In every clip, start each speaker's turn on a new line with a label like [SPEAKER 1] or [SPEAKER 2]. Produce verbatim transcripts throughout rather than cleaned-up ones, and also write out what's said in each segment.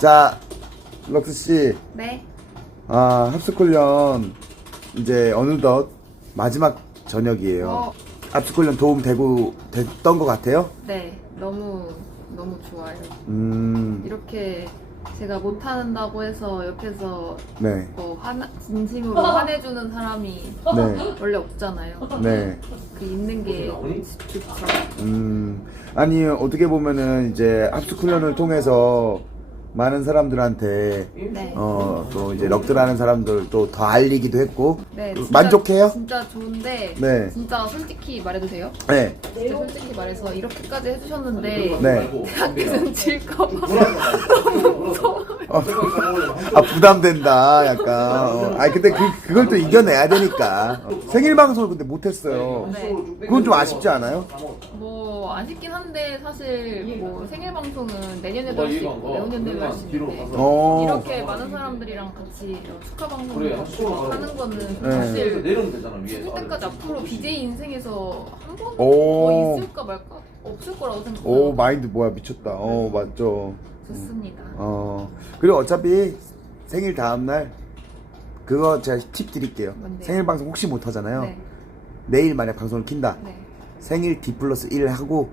[SPEAKER 1] 자, 럭스 씨,
[SPEAKER 2] 네.
[SPEAKER 1] 아, 합숙훈련 이제 어느덧 마지막 저녁이에요.
[SPEAKER 2] 어,
[SPEAKER 1] 합숙훈련 도움 되고 됐던 것 같아요?
[SPEAKER 2] 네. 너무 너무 좋아요.
[SPEAKER 1] 음,
[SPEAKER 2] 이렇게 제가 못한다고 해서 옆에서
[SPEAKER 1] 네,
[SPEAKER 2] 뭐 화나, 진심으로 화내주는 사람이
[SPEAKER 1] 네,
[SPEAKER 2] 원래 없잖아요.
[SPEAKER 1] 네.
[SPEAKER 2] 그 있는 게 좋죠.
[SPEAKER 1] 음, 아니, 어떻게 보면은 이제 합숙훈련을 통해서 많은 사람들한테
[SPEAKER 2] 네.
[SPEAKER 1] 어, 또 이제 럭드라는 사람들도 더 알리기도 했고,
[SPEAKER 2] 네. 진짜,
[SPEAKER 1] 만족해요?
[SPEAKER 2] 진짜 좋은데
[SPEAKER 1] 네.
[SPEAKER 2] 진짜 솔직히 말해도 돼요?
[SPEAKER 1] 네,
[SPEAKER 2] 진짜 솔직히 말해서 이렇게까지 해주셨는데
[SPEAKER 1] 네.
[SPEAKER 2] 대학교는 질까봐
[SPEAKER 1] 어, 아, 부담된다, 약간. 어, 아니, 근데 그, 그걸 또 이겨내야 되니까. 어, 생일 방송을 근데 못했어요.
[SPEAKER 2] 네.
[SPEAKER 1] 그건 좀 아쉽지 않아요?
[SPEAKER 2] 뭐 아쉽긴 한데 사실 뭐 생일 방송은 내년에도 할 수 있고 내후년에도 할 수 있는데
[SPEAKER 1] 어,
[SPEAKER 2] 이렇게 많은 사람들이랑 같이 축하 방송을 하는 거는
[SPEAKER 1] 네.
[SPEAKER 2] 사실
[SPEAKER 3] 내려오면 되잖아 위에.
[SPEAKER 2] 죽을 때까지 앞으로 비제이 인생에서 한 번은
[SPEAKER 1] 오.
[SPEAKER 2] 더 있을까 말까 없을 거라고 생각해요.
[SPEAKER 1] 오, 마인드 뭐야, 미쳤다. 어, 맞죠.
[SPEAKER 2] 좋습니다.
[SPEAKER 1] 어, 그리고 어차피 생일 다음날, 그거 제가 팁 드릴게요.
[SPEAKER 2] 뭔데요?
[SPEAKER 1] 생일 방송 혹시 못 하잖아요.
[SPEAKER 2] 네.
[SPEAKER 1] 내일 만약 방송을 킨다.
[SPEAKER 2] 네.
[SPEAKER 1] 생일 D 플러스 일 하고,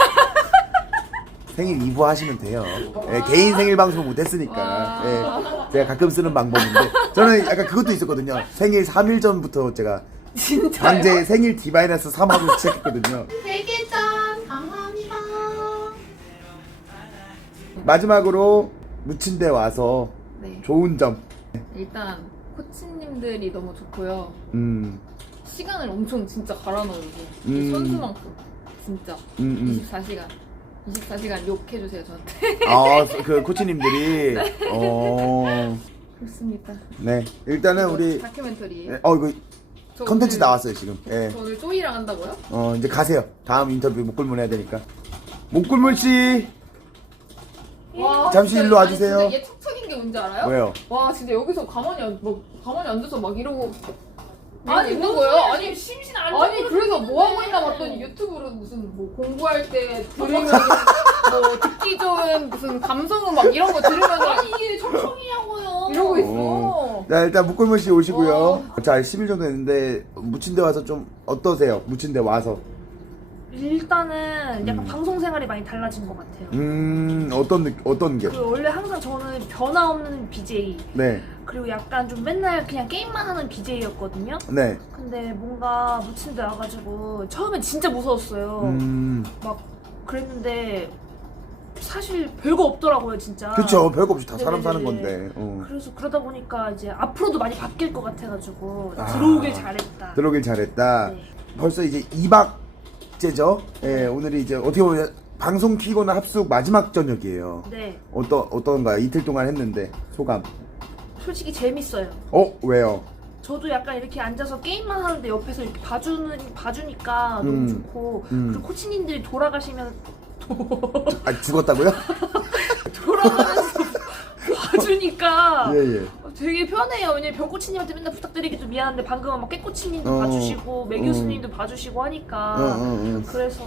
[SPEAKER 1] 생일 이 부 하시면 돼요. 예, 개인 생일 방송 못 했으니까. 예, 제가 가끔 쓰는 방법인데, 저는 약간 그것도 있었거든요. 생일 삼 일 전부터 제가
[SPEAKER 2] 진짜요?
[SPEAKER 1] 강제 생일 D 마이너스 삼 하고 시작했거든요.
[SPEAKER 2] 세계짠 감사합니다.
[SPEAKER 1] 마지막으로 묻힌데 와서
[SPEAKER 2] 네.
[SPEAKER 1] 좋은 점.
[SPEAKER 2] 일단 코치님들이 너무 좋고요.
[SPEAKER 1] 음,
[SPEAKER 2] 시간을 엄청 진짜 갈아넣어주고
[SPEAKER 1] 음.
[SPEAKER 2] 이 선수만큼 진짜
[SPEAKER 1] 음, 음.
[SPEAKER 2] 이십사 시간 이십사 시간 욕해주세요 저한테.
[SPEAKER 1] 아, 그 코치님들이. 어,
[SPEAKER 2] 그렇습니다.
[SPEAKER 1] 네. 일단은 우리,
[SPEAKER 2] 다큐멘터리.
[SPEAKER 1] 예, 어, 이거
[SPEAKER 2] 저
[SPEAKER 1] 컨텐츠
[SPEAKER 2] 오늘-
[SPEAKER 1] 나왔어요, 지금. 예.
[SPEAKER 2] 저 오늘 쪼이랑 한다고요?
[SPEAKER 1] 어, 이제 가세요. 다음 인터뷰 목굴문 해야 되니까. 목굴문 씨!
[SPEAKER 2] 와,
[SPEAKER 1] 잠시
[SPEAKER 2] 진짜-
[SPEAKER 1] 일로 와주세요.
[SPEAKER 2] 아니, 진짜 얘 척척인 게 뭔지 알아요?
[SPEAKER 1] 왜요?
[SPEAKER 2] 와 진짜 여기서 가만히 안, 뭐 가만히 앉아서 막 이러고
[SPEAKER 4] 아니
[SPEAKER 2] 있는
[SPEAKER 4] 무슨
[SPEAKER 2] 거예요?
[SPEAKER 4] 소리야,
[SPEAKER 2] 아니
[SPEAKER 4] 지금 심신 안
[SPEAKER 2] 아니
[SPEAKER 4] 좋고
[SPEAKER 2] 그래서 뭐 하고
[SPEAKER 4] 그러는데.
[SPEAKER 2] 있나 봤더니 유튜브로 무슨 뭐 공부할 때 들으면 뭐 듣기 좋은 무슨 감성 음악 이런 거 들으면서
[SPEAKER 4] 아니 이게 정청이냐고요.
[SPEAKER 2] 이러고 있어.
[SPEAKER 1] 어. 자, 일단 목굴문 씨 오시고요.
[SPEAKER 2] 어.
[SPEAKER 1] 자, 십 일 정도 됐는데, 묻힌데 와서 좀 어떠세요? 묻힌데 와서.
[SPEAKER 4] 일단은 약간
[SPEAKER 1] 음.
[SPEAKER 4] 방송 생활이 많이 달라진 것 같아요.
[SPEAKER 1] 음, 어떤, 느- 어떤 게?
[SPEAKER 4] 그 원래 항상 저는 변화 없는 비제이
[SPEAKER 1] 네,
[SPEAKER 4] 그리고 약간 좀 맨날 그냥 게임만 하는 비제이였거든요.
[SPEAKER 1] 네.
[SPEAKER 4] 근데 뭔가 묻힌 데 와가지고 처음엔 진짜 무서웠어요.
[SPEAKER 1] 음,
[SPEAKER 4] 막 그랬는데 사실 별거 없더라고요 진짜.
[SPEAKER 1] 그쵸. 별거 없이 다 사람
[SPEAKER 4] 네네네네.
[SPEAKER 1] 사는 건데. 어.
[SPEAKER 4] 그래서 그러다 보니까 이제 앞으로도 많이 바뀔 것 같아가지고
[SPEAKER 1] 아.
[SPEAKER 4] 들어오길 잘했다.
[SPEAKER 1] 들어오길 잘했다.
[SPEAKER 4] 네.
[SPEAKER 1] 벌써 이제 이 박째죠? 예, 오늘이 이제 어떻게 보면 방송 키고는 합숙 마지막 저녁이에요.
[SPEAKER 4] 네,
[SPEAKER 1] 어떠, 어떤가요? 이틀 동안 했는데, 소감.
[SPEAKER 4] 솔직히 재밌어요.
[SPEAKER 1] 어, 왜요?
[SPEAKER 4] 저도 약간 이렇게 앉아서 게임만 하는데 옆에서 이렇게 봐주는 봐주니까 너무
[SPEAKER 1] 음.
[SPEAKER 4] 좋고
[SPEAKER 1] 음.
[SPEAKER 4] 그리고 코치님들이 돌아가시면
[SPEAKER 1] 아, 죽었다고요?
[SPEAKER 4] 돌아가면서 봐주니까
[SPEAKER 1] 예, 예.
[SPEAKER 4] 되게 편해요. 왜냐면 병 코치님한테 맨날 부탁드리기도 미안한데 방금은 막 깨 코치님도
[SPEAKER 1] 어.
[SPEAKER 4] 봐주시고 매
[SPEAKER 1] 어.
[SPEAKER 4] 교수님도 봐주시고 하니까
[SPEAKER 1] 어, 어, 어.
[SPEAKER 4] 그래서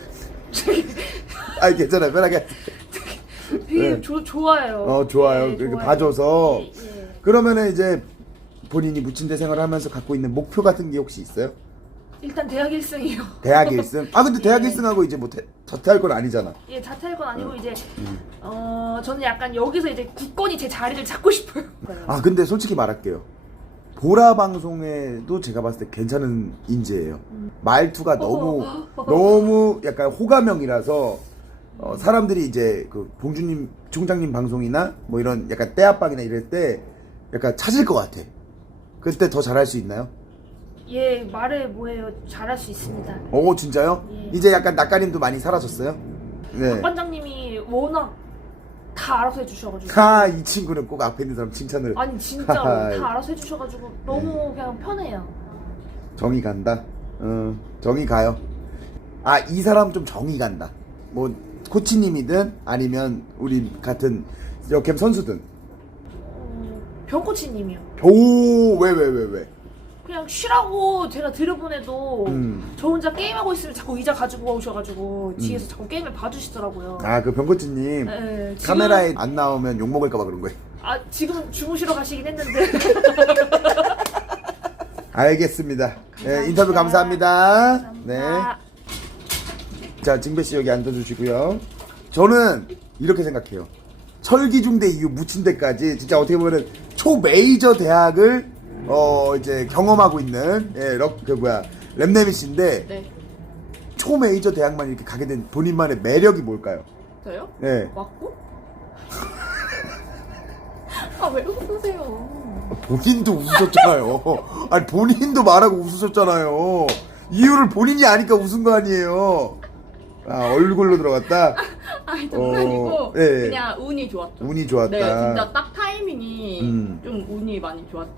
[SPEAKER 1] 아, 괜찮아요. 편하게.
[SPEAKER 4] 되게
[SPEAKER 1] 네.
[SPEAKER 4] 조, 좋아요.
[SPEAKER 1] 어, 좋아요.
[SPEAKER 4] 네,
[SPEAKER 1] 이렇게
[SPEAKER 4] 좋아요.
[SPEAKER 1] 봐줘서.
[SPEAKER 4] 예, 예.
[SPEAKER 1] 그러면은 이제 본인이 묻힌대 생활을 하면서 갖고 있는 목표 같은 게 혹시 있어요?
[SPEAKER 4] 일단 대학 일 승이요.
[SPEAKER 1] 대학 일 승? 아, 근데 대학
[SPEAKER 4] 예.
[SPEAKER 1] 일 승하고 이제 뭐 대- 자퇴할 건 아니잖아.
[SPEAKER 4] 예, 자퇴할 건 아니고 이제
[SPEAKER 1] 음.
[SPEAKER 4] 어 저는 약간 여기서 이제 굳건히 제 자리를 잡고 싶어요.
[SPEAKER 1] 아, 근데 솔직히 말할게요. 보라 방송에도 제가 봤을 때 괜찮은 인재예요. 말투가 너무 너무 약간 호감형이라서 어, 사람들이 이제 그 봉주님 총장님 방송이나 뭐 이런 약간 떼압방이나 이럴 때 약간 찾을 것 같아. 그때 더 잘할 수 있나요?
[SPEAKER 4] 예, 말해 뭐해요. 잘할 수 있습니다.
[SPEAKER 1] 오, 진짜요?
[SPEAKER 4] 예.
[SPEAKER 1] 이제 약간 낯가림도 많이 사라졌어요? 네.
[SPEAKER 4] 박 반장님이 워낙 다 알아서 해주셔가지고
[SPEAKER 1] 하, 이 친구는 꼭 앞에 있는 사람 칭찬을.
[SPEAKER 4] 아니 진짜로
[SPEAKER 1] 하하.
[SPEAKER 4] 다 알아서 해주셔가지고 너무 그냥 편해요.
[SPEAKER 1] 정이 간다. 어, 정이 가요. 아, 이 사람 좀 정이 간다. 뭐 코치님이든 아니면 우리 같은 여캠 선수든.
[SPEAKER 4] 어, 병 코치님이요.
[SPEAKER 1] 오, 왜 왜 왜 왜?
[SPEAKER 4] 그냥 쉬라고 제가 들여보내도
[SPEAKER 1] 음.
[SPEAKER 4] 저 혼자 게임하고 있으면 자꾸 의자 가지고 오셔가지고 뒤에서 자꾸 게임을 봐주시더라고요.
[SPEAKER 1] 아, 그 병코치님
[SPEAKER 4] 네, 지금-
[SPEAKER 1] 카메라에 안 나오면 욕 먹을까봐 그런 거예요.
[SPEAKER 4] 아 지금 주무시러 가시긴 했는데.
[SPEAKER 1] 알겠습니다. 네, 인터뷰 감사합니다. 네.
[SPEAKER 4] 아,
[SPEAKER 1] 자, 징배 씨 여기 앉아주시고요. 저는 이렇게 생각해요. 철기중대 이후 무친대까지 진짜 어떻게 보면은 초메이저 대학을 어 이제 경험하고 있는 예, 럭, 그 뭐야 램네미 씨인데
[SPEAKER 2] 네.
[SPEAKER 1] 초메이저 대학만 이렇게 가게 된 본인만의 매력이 뭘까요?
[SPEAKER 2] 저요?
[SPEAKER 1] 예.
[SPEAKER 2] 맞고? 아, 왜 웃으세요?
[SPEAKER 1] 본인도 웃으셨잖아요. 아니 본인도 말하고 웃으셨잖아요. 이유를 본인이 아니까 웃은 거 아니에요. 아, 얼굴로 들어갔다.
[SPEAKER 2] 아니, 장난이고.
[SPEAKER 1] 어, 예.
[SPEAKER 2] 그냥 운이 좋았죠.
[SPEAKER 1] 운이 좋았다.
[SPEAKER 2] 네, 진짜 딱 타이밍이
[SPEAKER 1] 음.
[SPEAKER 2] 좀 운이 많이 좋았죠.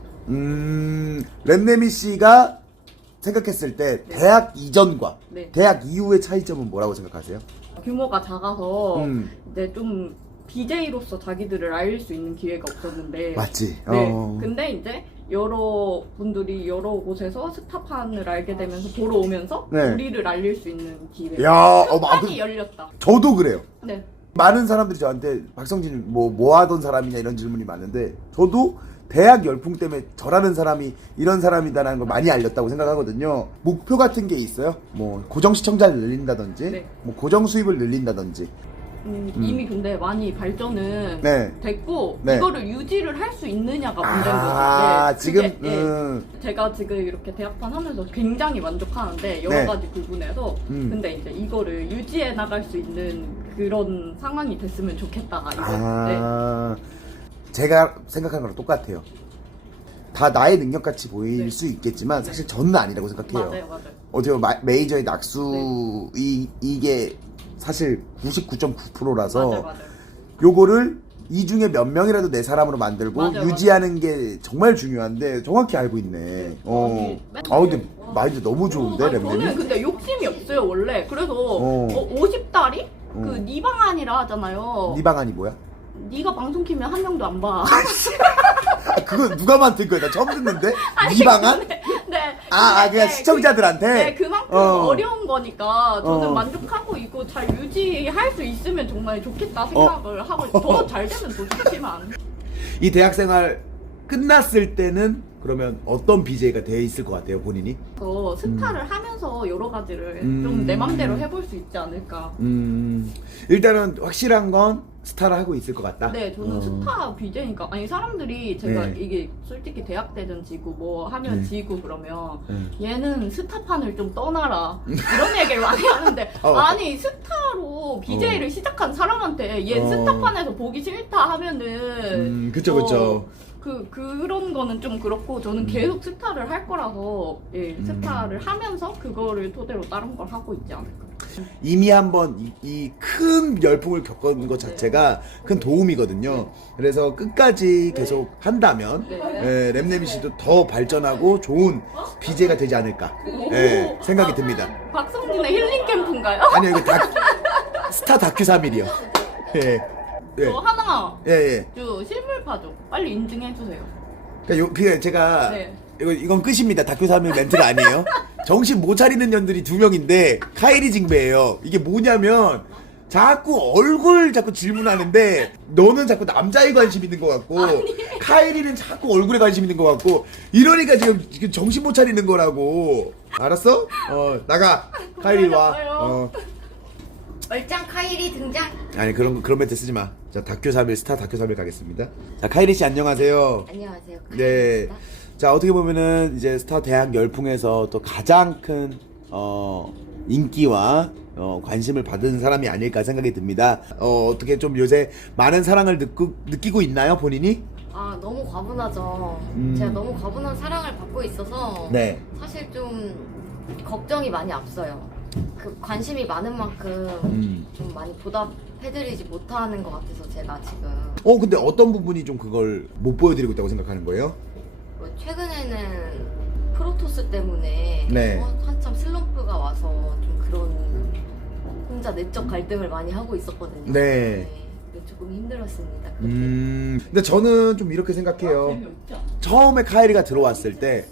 [SPEAKER 1] 음, 램네미 씨가 생각했을 때
[SPEAKER 2] 네.
[SPEAKER 1] 대학 이전과
[SPEAKER 2] 네.
[SPEAKER 1] 대학 이후의 차이점은 뭐라고 생각하세요?
[SPEAKER 2] 규모가 작아서
[SPEAKER 1] 음.
[SPEAKER 2] 이제 좀 비제이로서 자기들을 알릴 수 있는 기회가 없었는데.
[SPEAKER 1] 맞지?
[SPEAKER 2] 네.
[SPEAKER 1] 어.
[SPEAKER 2] 근데 이제 여러 분들이 여러 곳에서 스타판을 알게 되면서 보러 오면서
[SPEAKER 1] 네.
[SPEAKER 2] 우리를 알릴 수 있는 기회.
[SPEAKER 1] 야, 어, 마-
[SPEAKER 2] 많이 열렸다.
[SPEAKER 1] 저도 그래요.
[SPEAKER 2] 네.
[SPEAKER 1] 많은 사람들이 저한테 박성진 뭐, 뭐 하던 사람이냐 이런 질문이 많은데 저도 대학 열풍 때문에 저라는 사람이 이런 사람이다라는 걸 많이 알렸다고 생각하거든요. 목표 같은 게 있어요? 뭐 고정 시청자를 늘린다든지
[SPEAKER 2] 네.
[SPEAKER 1] 뭐 고정 수입을 늘린다든지.
[SPEAKER 2] 음,
[SPEAKER 1] 음.
[SPEAKER 2] 이미 근데 많이 발전은
[SPEAKER 1] 네.
[SPEAKER 2] 됐고
[SPEAKER 1] 네.
[SPEAKER 2] 이거를 유지를 할 수 있느냐가 문제인
[SPEAKER 1] 아,
[SPEAKER 2] 거죠.
[SPEAKER 1] 지금
[SPEAKER 2] 그게, 예.
[SPEAKER 1] 음.
[SPEAKER 2] 제가 지금 이렇게 대학판 하면서 굉장히 만족하는데 여러
[SPEAKER 1] 네.
[SPEAKER 2] 가지 부분에서
[SPEAKER 1] 음.
[SPEAKER 2] 근데 이제 이거를 유지해 나갈 수 있는 그런 상황이 됐으면 좋겠다. 이거. 네.
[SPEAKER 1] 아, 제가 생각하는 거랑 똑같아요. 다 나의 능력같이 보일
[SPEAKER 2] 네.
[SPEAKER 1] 수 있겠지만 사실 저는 아니라고 생각해요.
[SPEAKER 2] 맞아요, 맞아요.
[SPEAKER 1] 어떻게 보면 마- 메이저의 낙수 이, 이게 사실 구십구 점 구 퍼센트라서
[SPEAKER 2] 맞아요, 맞아요.
[SPEAKER 1] 요거를 이 중에 몇 명이라도 내 사람으로 만들고
[SPEAKER 2] 맞아요,
[SPEAKER 1] 유지하는 게 정말 중요한데 정확히 알고 있네. 어. 아 근데 마인드 너무 좋은데
[SPEAKER 2] 아, 저는
[SPEAKER 1] 램램이?
[SPEAKER 2] 근데 욕심이 없어요 원래. 그래서
[SPEAKER 1] 어.
[SPEAKER 2] 어, 오십 달이
[SPEAKER 1] 어.
[SPEAKER 2] 그 네 방안이라 하잖아요.
[SPEAKER 1] 네 방안이 뭐야?
[SPEAKER 2] 네가 방송 키면 한 명도 안 봐.
[SPEAKER 1] 아, 그거 누가 만든 거야? 나 처음 듣는데? 네 방안?
[SPEAKER 2] 네.
[SPEAKER 1] 아, 아 그냥
[SPEAKER 2] 네,
[SPEAKER 1] 시청자들한테?
[SPEAKER 2] 네, 그만큼
[SPEAKER 1] 어.
[SPEAKER 2] 어. 려운 거니까 저는
[SPEAKER 1] 어.
[SPEAKER 2] 만족하고 이거 잘 유지할 수 있으면 정말 좋겠다 생각을
[SPEAKER 1] 어.
[SPEAKER 2] 하고 더 잘 되면 더 좋지만
[SPEAKER 1] 이 대학생활 끝났을 때는 그러면 어떤 비제이가 돼 있을 것 같아요, 본인이?
[SPEAKER 2] 더 스타를 하면서 여러 가지를
[SPEAKER 1] 음.
[SPEAKER 2] 좀 내 맘대로 해볼 수 있지 않을까.
[SPEAKER 1] 음, 일단은 확실한 건 스타를 하고 있을 것 같다.
[SPEAKER 2] 네, 저는
[SPEAKER 1] 어.
[SPEAKER 2] 스타 비제니까 아니 사람들이 제가
[SPEAKER 1] 네.
[SPEAKER 2] 이게 솔직히 대학대전 지고 뭐 하면
[SPEAKER 1] 네.
[SPEAKER 2] 지고 그러면
[SPEAKER 1] 음.
[SPEAKER 2] 얘는 스타판을 좀 떠나라 이런 얘기를 많이 하는데
[SPEAKER 1] 어.
[SPEAKER 2] 아니 스타로 비제이를
[SPEAKER 1] 어.
[SPEAKER 2] 시작한 사람한테 얘
[SPEAKER 1] 어.
[SPEAKER 2] 스타판에서 보기 싫다 하면은
[SPEAKER 1] 음, 그쵸, 그쵸.
[SPEAKER 2] 어, 그 그런 거는 좀 그렇고 저는
[SPEAKER 1] 음.
[SPEAKER 2] 계속 스타를 할 거라서 예
[SPEAKER 1] 음.
[SPEAKER 2] 스타를 하면서 그거를 토대로 다른 걸 하고 있지 않을까.
[SPEAKER 1] 이미 한번 이 큰 열풍을 겪은 것 자체가 큰 도움이거든요. 그래서 끝까지 계속 한다면
[SPEAKER 2] 네.
[SPEAKER 1] 예, 램네미 씨도 더 발전하고 좋은 비제이가 되지 않을까 예, 생각이 듭니다.
[SPEAKER 2] 박성진의 힐링 캠프인가요?
[SPEAKER 1] 아니요, 이거 다, 스타 다큐 삼 일이요. 예. 예.
[SPEAKER 2] 저 하나
[SPEAKER 1] 예, 예.
[SPEAKER 2] 저 실물파죠. 빨리 인증해 주세요.
[SPEAKER 1] 그러니까 요, 그게 제가
[SPEAKER 2] 네.
[SPEAKER 1] 이거 이건 끝입니다. 다큐 삼 일 멘트가 아니에요. 정신 못 차리는 년들이 두 명인데 카이리 징배예요. 이게 뭐냐면 자꾸 얼굴 자꾸 질문하는데 너는 자꾸 남자에 관심 있는 것 같고 카이리는 자꾸 얼굴에 관심 있는 것 같고 이러니까 지금, 지금 정신 못 차리는 거라고. 알았어? 어 나가. 카이리 와. 어.
[SPEAKER 3] 얼짱 카이리 등장.
[SPEAKER 1] 아니 그런 그런 멘트 쓰지 마. 자 다큐 삼 일 스타 다큐 삼 일 가겠습니다. 자 카이리 씨 안녕하세요.
[SPEAKER 3] 안녕하세요.
[SPEAKER 1] 네.
[SPEAKER 3] 카이리입니다.
[SPEAKER 1] 자 어떻게 보면은 이제 스타 대학 열풍에서 또 가장 큰 어, 인기와 어, 관심을 받은 사람이 아닐까 생각이 듭니다. 어, 어떻게 좀 요새 많은 사랑을 느끼, 느끼고 있나요 본인이?
[SPEAKER 3] 아 너무 과분하죠.
[SPEAKER 1] 음.
[SPEAKER 3] 제가 너무 과분한 사랑을 받고 있어서
[SPEAKER 1] 네.
[SPEAKER 3] 사실 좀 걱정이 많이 앞서요. 그 관심이 많은 만큼
[SPEAKER 1] 음.
[SPEAKER 3] 좀 많이 보답해드리지 못하는 것 같아서 제가 지금
[SPEAKER 1] 어 근데 어떤 부분이 좀 그걸 못 보여드리고 있다고 생각하는 거예요?
[SPEAKER 3] 뭐 최근에는 프로토스 때문에
[SPEAKER 1] 네.
[SPEAKER 3] 어, 한참 슬럼프가 와서 좀 그런 혼자 내적 갈등을 많이 하고 있었거든요.
[SPEAKER 1] 네.
[SPEAKER 3] 그래서 조금 힘들었습니다. 그때.
[SPEAKER 1] 음. 근데 저는 좀 이렇게 생각해요.
[SPEAKER 2] 재미없죠?
[SPEAKER 1] 처음에 카이리가 들어왔을 때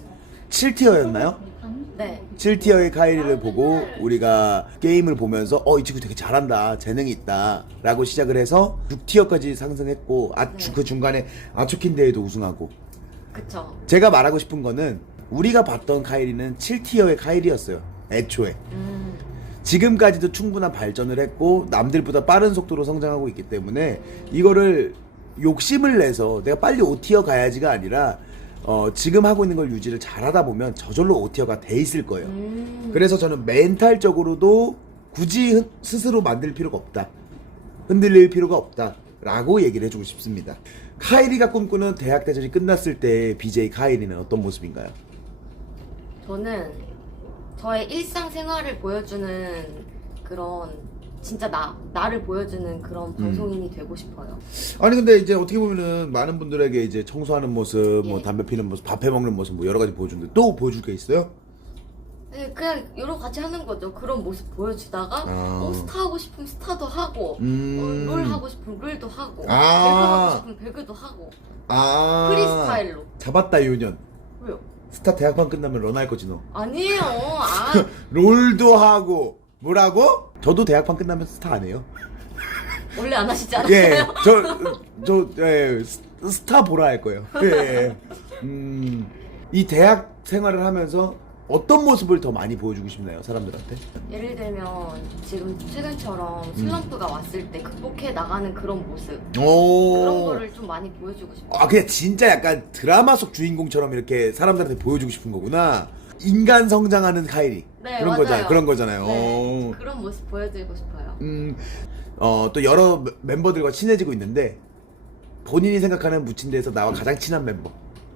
[SPEAKER 1] 칠 티어였나요?
[SPEAKER 3] 네.
[SPEAKER 1] 칠 티어의 카이리를 보고 우리가 게임을 보면서 어, 이 친구 되게 잘한다, 재능이 있다 라고 시작을 해서 육 티어까지 상승했고 아, 주,
[SPEAKER 3] 네.
[SPEAKER 1] 그 중간에 아초킨 대회도 우승하고.
[SPEAKER 3] 그쵸.
[SPEAKER 1] 제가 말하고 싶은 거는 우리가 봤던 카이리는 칠 티어의 카이리였어요, 애초에.
[SPEAKER 3] 음.
[SPEAKER 1] 지금까지도 충분한 발전을 했고 남들보다 빠른 속도로 성장하고 있기 때문에 이거를 욕심을 내서 내가 빨리 오 티어 가야지가 아니라 어, 지금 하고 있는 걸 유지를 잘하다 보면 저절로 오 티어가 돼 있을 거예요.
[SPEAKER 3] 음.
[SPEAKER 1] 그래서 저는 멘탈적으로도 굳이 흔- 스스로 만들 필요가 없다, 흔들릴 필요가 없다 라고 얘기를 해주고 싶습니다. 카이리가 꿈꾸는 대학 대전이 끝났을 때 비제이 카이리는 어떤 모습인가요?
[SPEAKER 3] 저는 저의 일상생활을 보여주는 그런 진짜 나 나를 보여주는 그런 방송인이 되고 싶어요.
[SPEAKER 1] 아니 근데 이제 어떻게 보면은 많은 분들에게 이제 청소하는 모습, 뭐
[SPEAKER 3] 예.
[SPEAKER 1] 담배 피는 모습, 밥해 먹는 모습 뭐 여러 가지 보여주는데 또 보여줄 게 있어요?
[SPEAKER 3] 네, 그냥 여러 가지 하는 거죠. 그런 모습 보여주다가
[SPEAKER 1] 아.
[SPEAKER 3] 어, 스타 하고 싶으면 스타도 하고
[SPEAKER 1] 음.
[SPEAKER 3] 어, 롤 하고 싶으면 롤도 하고
[SPEAKER 1] 아.
[SPEAKER 3] 배그 하고 싶으면 배그도 하고
[SPEAKER 1] 아
[SPEAKER 3] 프리스타일로.
[SPEAKER 1] 잡았다 요년.
[SPEAKER 3] 왜요?
[SPEAKER 1] 스타 대학반 끝나면 런 할 거지 너.
[SPEAKER 3] 아니에요. 아,
[SPEAKER 1] 롤도 하고 뭐라고? 저도 대학반 끝나면 스타 안 해요.
[SPEAKER 3] 원래 안 하시지 않았어요?
[SPEAKER 1] 예, 저저 예, 스- 스타 보라 할 거예요. 예. 음, 이 대학 생활을 하면서 어떤 모습을 더 많이 보여주고 싶나요, 사람들한테?
[SPEAKER 3] 예를 들면 지금 최근처럼
[SPEAKER 1] 음.
[SPEAKER 3] 슬럼프가 왔을 때 극복해 나가는 그런 모습
[SPEAKER 1] 오.
[SPEAKER 3] 그런 거를 좀 많이 보여주고 싶어요.
[SPEAKER 1] 아, 그냥 진짜 약간 드라마 속 주인공처럼 이렇게 사람들한테 보여주고 싶은 거구나. 인간 성장하는 카이리.
[SPEAKER 3] 네,
[SPEAKER 1] 그런
[SPEAKER 3] 맞아요.
[SPEAKER 1] 거잖아요. 그런 거잖아요.
[SPEAKER 3] 네,
[SPEAKER 1] 오.
[SPEAKER 3] 그런 모습 보여드리고 싶어요.
[SPEAKER 1] 음, 어, 또 여러 멤- 멤버들과 친해지고 있는데 본인이 생각하는 무친대에서 나와 가장 친한 멤버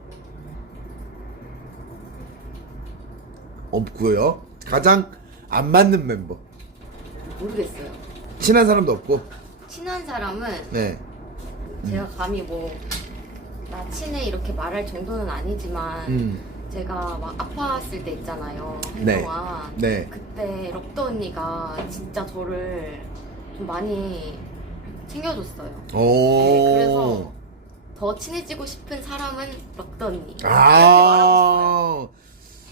[SPEAKER 1] 없고요. 가장 안 맞는 멤버.
[SPEAKER 3] 모르겠어요.
[SPEAKER 1] 친한 사람도 없고.
[SPEAKER 3] 친한 사람은
[SPEAKER 1] 네.
[SPEAKER 3] 제가 감히 뭐 나 친해 이렇게 말할 정도는 아니지만
[SPEAKER 1] 음.
[SPEAKER 3] 제가 막 아팠을 때 있잖아요.
[SPEAKER 1] 네.
[SPEAKER 3] 한동안
[SPEAKER 1] 네.
[SPEAKER 3] 그때 럭더 언니가 진짜 저를 좀 많이 챙겨줬어요.
[SPEAKER 1] 오.
[SPEAKER 3] 네, 그래서 더 친해지고 싶은 사람은 럭더 언니. 이렇게 말하고 싶어요.
[SPEAKER 1] 아.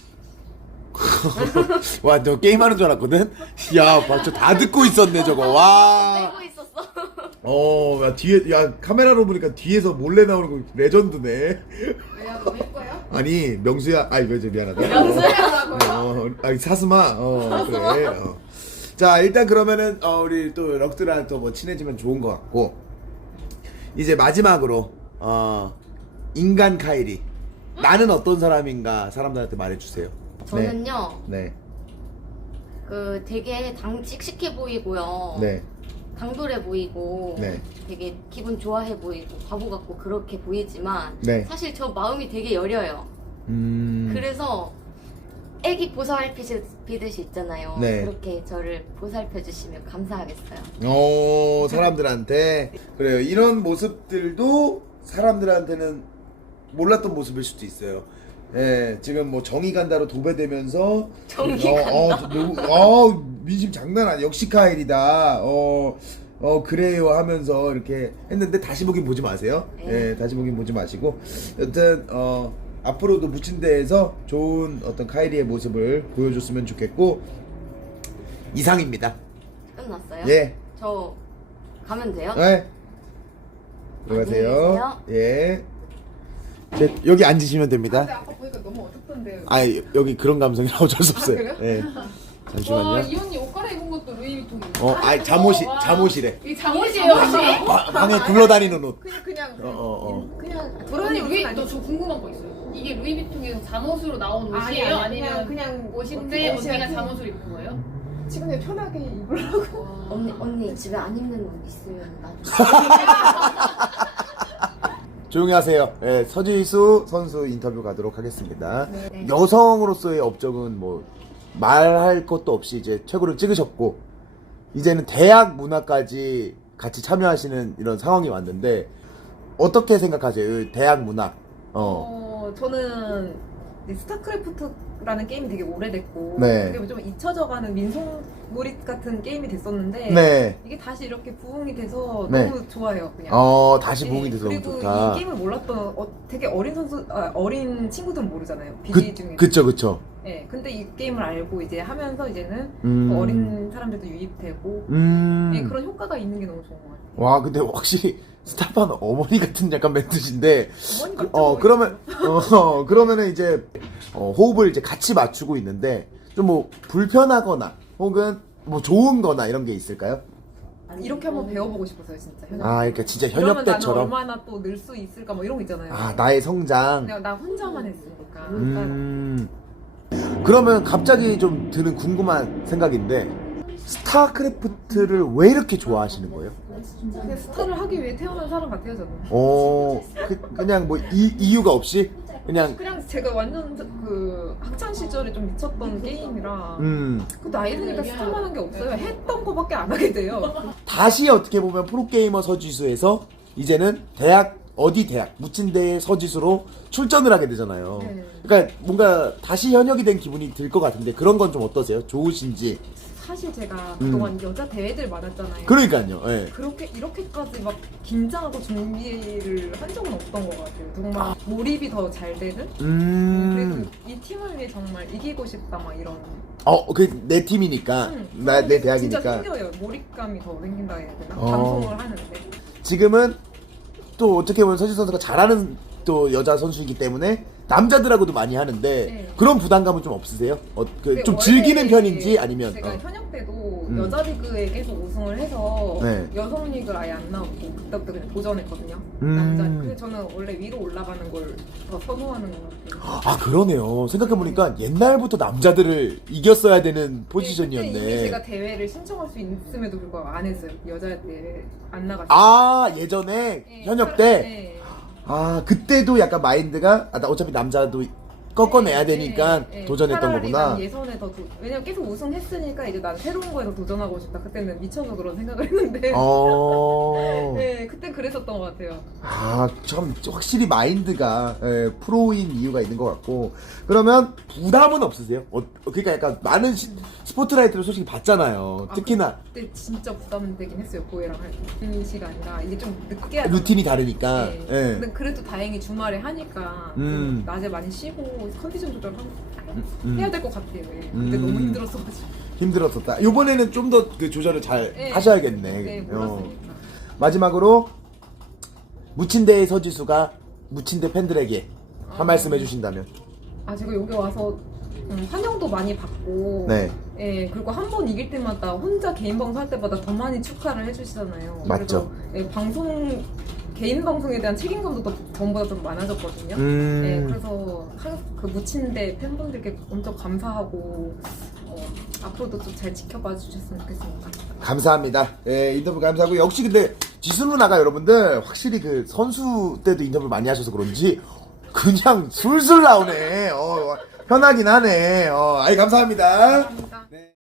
[SPEAKER 1] 와, 너 게임하는 줄 알았거든? 야, 봐, 저 다 듣고 있었네, 저거. 와.
[SPEAKER 3] 빼고 있었어.
[SPEAKER 1] 어, 야, 뒤에, 야, 카메라로 보니까 뒤에서 몰래 나오는 거 레전드네.
[SPEAKER 2] 왜요? 너일 거예요?
[SPEAKER 1] 아니, 명수야, 아이, 왜, 저 미안하다.
[SPEAKER 2] 명수라고요?
[SPEAKER 1] 어, 아니, 사스마, 어, 그래. 어. 자, 일단 그러면은, 어, 우리 또 럭드랑 또 뭐 친해지면 좋은 것 같고, 이제 마지막으로, 어, 인간 카이리. 나는 어떤 사람인가 사람들한테 말해주세요.
[SPEAKER 3] 저는요,
[SPEAKER 1] 네.
[SPEAKER 3] 그 되게 당직식해 보이고요.
[SPEAKER 1] 네.
[SPEAKER 3] 당돌해 보이고
[SPEAKER 1] 네.
[SPEAKER 3] 되게 기분 좋아해 보이고 바보 같고 그렇게 보이지만
[SPEAKER 1] 네.
[SPEAKER 3] 사실 저 마음이 되게 여려요.
[SPEAKER 1] 음.
[SPEAKER 3] 그래서 애기 보살피듯이 있잖아요.
[SPEAKER 1] 네.
[SPEAKER 3] 그렇게 저를 보살펴 주시면 감사하겠어요.
[SPEAKER 1] 어, 사람들한테. 그래요. 이런 모습들도 사람들한테는 몰랐던 모습일 수도 있어요. 예, 지금 뭐 정의 간다로 도배되면서
[SPEAKER 3] 정의
[SPEAKER 1] 어,
[SPEAKER 3] 간다.
[SPEAKER 1] 어, 누구- 어, 민심 장난 아니야. 역시 카일이다. 어, 어 그래요 하면서 이렇게 했는데 다시 보긴 보지 마세요.
[SPEAKER 3] 네.
[SPEAKER 1] 예, 다시 보긴 보지 마시고 여튼 어 앞으로도 무친대에서 좋은 어떤 카이리의 모습을 보여줬으면 좋겠고 이상입니다.
[SPEAKER 3] 끝났어요?
[SPEAKER 1] 예.
[SPEAKER 3] 저 가면 돼요?
[SPEAKER 1] 네.
[SPEAKER 3] 안녕히
[SPEAKER 1] 들어가세요.
[SPEAKER 3] 계세요.
[SPEAKER 1] 예. 네, 여기 앉으시면 됩니다.
[SPEAKER 2] 근데 아까 보니까 너무 어둡던데요.
[SPEAKER 1] 아, 여기 그런 감성이라 어쩔 수 없어요.
[SPEAKER 2] 아, 그래요?
[SPEAKER 1] 예.
[SPEAKER 2] 와,
[SPEAKER 1] 잠시만요.
[SPEAKER 2] 이 언니 옷 갈아입은 것도 루이비통이에요.
[SPEAKER 1] 어, 아, 잠옷이
[SPEAKER 2] 와.
[SPEAKER 1] 잠옷이래.
[SPEAKER 2] 이 잠옷이에요, 혹시?
[SPEAKER 1] 방- 방에 굴러다니는 옷.
[SPEAKER 2] 그냥 그냥
[SPEAKER 1] 어, 어, 어.
[SPEAKER 2] 그냥
[SPEAKER 4] 돌아다니는
[SPEAKER 2] 돌아다니
[SPEAKER 4] 옷은
[SPEAKER 2] 루이
[SPEAKER 4] 아니죠?
[SPEAKER 2] 저 궁금한 거 있어요. 이게 루이비통에서 잠옷으로 나온
[SPEAKER 5] 아니,
[SPEAKER 2] 옷이에요?
[SPEAKER 5] 아니,
[SPEAKER 2] 아니면
[SPEAKER 5] 그냥- 그냥
[SPEAKER 2] 옷인데
[SPEAKER 5] 어떻게
[SPEAKER 2] 언니가
[SPEAKER 5] 옷이야?
[SPEAKER 2] 잠옷을 입은 거예요?
[SPEAKER 5] 지금 그냥 편하게 입으려고.
[SPEAKER 3] 언니 언니 집에 안 입는 옷 있으면 나도.
[SPEAKER 1] 조용히 하세요. 예, 서지수 선수 인터뷰 가도록 하겠습니다.
[SPEAKER 3] 네.
[SPEAKER 1] 여성으로서의 업적은 뭐 말할 것도 없이 이제 최고를 찍으셨고 이제는 대학 문화까지 같이 참여하시는 이런 상황이 왔는데 어떻게 생각하세요? 이 대학 문화. 어.
[SPEAKER 5] 어, 저는 이 스타크래프트가 라는 게임이 되게 오래됐고
[SPEAKER 1] 네.
[SPEAKER 5] 되게 좀 잊혀져가는 민속놀이 같은 게임이 됐었는데
[SPEAKER 1] 네.
[SPEAKER 5] 이게 다시 이렇게 부흥이 돼서
[SPEAKER 1] 네.
[SPEAKER 5] 너무 좋아요 그냥.
[SPEAKER 1] 어, 다시
[SPEAKER 5] 네,
[SPEAKER 1] 부흥이 돼서 너무
[SPEAKER 5] 그리고
[SPEAKER 1] 좋다.
[SPEAKER 5] 이 게임을 몰랐던 어, 되게 어린 선수, 아, 어린 친구들은 모르잖아요.
[SPEAKER 1] 그,
[SPEAKER 5] 비제이 중에.
[SPEAKER 1] 그쵸, 그쵸.
[SPEAKER 5] 네, 근데 이 게임을 알고 이제 하면서 이제는
[SPEAKER 1] 음.
[SPEAKER 5] 더 어린 사람들도 유입되고
[SPEAKER 1] 음.
[SPEAKER 5] 네, 그런 효과가 있는 게 너무 좋은 것 같아요.
[SPEAKER 1] 와, 근데 확실히 스타파는 어머니 같은 약간 멘트신데,
[SPEAKER 5] 어머니
[SPEAKER 1] 그,
[SPEAKER 5] 같죠?
[SPEAKER 1] 어, 그러면, 어, 그러면은 이제, 어, 호흡을 이제 같이 맞추고 있는데, 좀 뭐, 불편하거나, 혹은 뭐 좋은 거나 이런 게 있을까요?
[SPEAKER 5] 이렇게 한번 배워보고 싶었어요, 진짜. 현역.
[SPEAKER 1] 아, 그러니까 진짜 현역
[SPEAKER 5] 그러면 나는
[SPEAKER 1] 때처럼.
[SPEAKER 5] 얼마나 또 늘 수 있을까, 뭐 이런 거 있잖아요.
[SPEAKER 1] 아, 나의 성장.
[SPEAKER 5] 내가 나 혼자만 했으니까.
[SPEAKER 1] 음. 그러면 갑자기 좀 드는 궁금한 생각인데, 스타크래프트를 왜 이렇게 좋아하시는 거예요?
[SPEAKER 5] 그냥 스타를 하기 위해 태어난 사람 같아요, 저는.
[SPEAKER 1] 어, 그, 그냥 뭐 이, 이유가 없이? 그냥,
[SPEAKER 5] 그냥 제가 완전 그 학창 시절에 좀 미쳤던 게임이라
[SPEAKER 1] 음.
[SPEAKER 5] 그 나이 드니까 스타만 한 게 없어요. 했던 거밖에 안 하게 돼요.
[SPEAKER 1] 다시 어떻게 보면 프로게이머 서지수에서 이제는 대학 어디 대학 무친대 서지수로 출전을 하게 되잖아요.
[SPEAKER 5] 네.
[SPEAKER 1] 그러니까 뭔가 다시 현역이 된 기분이 들 것 같은데 그런 건 좀 어떠세요? 좋으신지?
[SPEAKER 5] 사실 제가
[SPEAKER 1] 음.
[SPEAKER 5] 그동안 여자 대회들 많았잖아요.
[SPEAKER 1] 그러니까요. 예.
[SPEAKER 5] 그렇게 이렇게까지 막 긴장하고 준비를 한 적은 없던 것 같아요. 정말 몰입이 더 잘 되는.
[SPEAKER 1] 음.
[SPEAKER 5] 그래서 이 팀을 위해 정말 이기고 싶다 막 이런.
[SPEAKER 1] 어, 그 내 팀이니까
[SPEAKER 5] 음,
[SPEAKER 1] 나 내
[SPEAKER 5] 진짜
[SPEAKER 1] 대학이니까.
[SPEAKER 5] 생겨요. 몰입감이 더 생긴다 해야 되나?
[SPEAKER 1] 어.
[SPEAKER 5] 방송을 하는데.
[SPEAKER 1] 지금은 또 어떻게 보면 서지수 선수가 잘하는 또 여자 선수이기 때문에 남자들하고도 많이 하는데
[SPEAKER 5] 네.
[SPEAKER 1] 그런 부담감은 좀 없으세요? 어, 그
[SPEAKER 5] 근데
[SPEAKER 1] 좀
[SPEAKER 5] 원래
[SPEAKER 1] 즐기는 편인지 아니면
[SPEAKER 5] 제가
[SPEAKER 1] 어.
[SPEAKER 5] 현역 때도
[SPEAKER 1] 음.
[SPEAKER 5] 여자 리그에 계속 우승을 해서
[SPEAKER 1] 네.
[SPEAKER 5] 여성 리그를 아예 안 나오고 그때부터 그냥 도전했거든요.
[SPEAKER 1] 음.
[SPEAKER 5] 남자. 근데 저는 원래 위로 올라가는 걸 더 선호하는 것 같아요.
[SPEAKER 1] 아 그러네요. 생각해보니까 옛날부터 남자들을 이겼어야 되는 포지션이었네.
[SPEAKER 5] 네, 그때 이미 제가 대회를 신청할 수 있음에도 불구하고 안 했어요. 여자 대회 안 나갔어요.
[SPEAKER 1] 아 예전에
[SPEAKER 5] 네,
[SPEAKER 1] 현역
[SPEAKER 5] 사-
[SPEAKER 1] 때?
[SPEAKER 5] 네.
[SPEAKER 1] 아 그때도 약간 마인드가 아, 나 어차피 남자도 꺾어내야
[SPEAKER 5] 네,
[SPEAKER 1] 되니까
[SPEAKER 5] 네, 네.
[SPEAKER 1] 도전했던
[SPEAKER 5] 차라리
[SPEAKER 1] 거구나.
[SPEAKER 5] 난 예선에 더 도... 왜냐면 계속 우승했으니까 이제 난 새로운 거에서 도전하고 싶다. 그때는 미쳐서 그런 생각을 했는데.
[SPEAKER 1] 어.
[SPEAKER 5] 네, 그때 그랬었던 것 같아요.
[SPEAKER 1] 아, 참 확실히 마인드가 예, 프로인 이유가 있는 것 같고 그러면 부담은 없으세요? 어, 그러니까 약간 많은 시, 스포트라이트를 솔직히 봤잖아요.
[SPEAKER 5] 아,
[SPEAKER 1] 특히나
[SPEAKER 5] 그때 진짜 부담되긴 했어요. 보혜랑 할 때. 그 시가 아니라 이게 좀 늦게 하잖아요.
[SPEAKER 1] 루틴이 다르니까.
[SPEAKER 5] 네.
[SPEAKER 1] 예.
[SPEAKER 5] 근데 그래도 다행히 주말에 하니까 좀
[SPEAKER 1] 음.
[SPEAKER 5] 낮에 많이 쉬고 컨디션 조절하고
[SPEAKER 1] 음.
[SPEAKER 5] 해야 될 것 같아요. 예. 근데
[SPEAKER 1] 음.
[SPEAKER 5] 너무 힘들었어가지고.
[SPEAKER 1] 힘들었었다. 이번에는 좀 더 그 조절을 잘
[SPEAKER 5] 네.
[SPEAKER 1] 하셔야겠네.
[SPEAKER 5] 네,
[SPEAKER 1] 어.
[SPEAKER 5] 몰랐으니까.
[SPEAKER 1] 마지막으로 무친대의 서지수가 무친대 팬들에게 한
[SPEAKER 5] 아.
[SPEAKER 1] 말씀 해주신다면.
[SPEAKER 5] 아 제가 여기 와서 음, 환영도 많이 받고
[SPEAKER 1] 네.
[SPEAKER 5] 예, 그리고 한 번 이길 때마다 혼자 개인 방송 할 때마다 더 많이 축하를 해주시잖아요.
[SPEAKER 1] 맞죠.
[SPEAKER 5] 그래서 예, 방송 개인 방송에 대한 책임감도 더 전보다 좀 많아졌거든요.
[SPEAKER 1] 음.
[SPEAKER 5] 예, 그래서 한- 그 무친대 팬분들께 엄청 감사하고 어, 앞으로도 좀 잘 지켜봐 주셨으면 좋겠습니다.
[SPEAKER 1] 감사합니다. 예, 인터뷰 감사하고 역시 근데 지수 누나가 여러분들 확실히 그 선수 때도 인터뷰 많이 하셔서 그런지 그냥 술술 나오네. 어, 편하긴 하네. 어, 아이 감사합니다.
[SPEAKER 5] 감사합니다.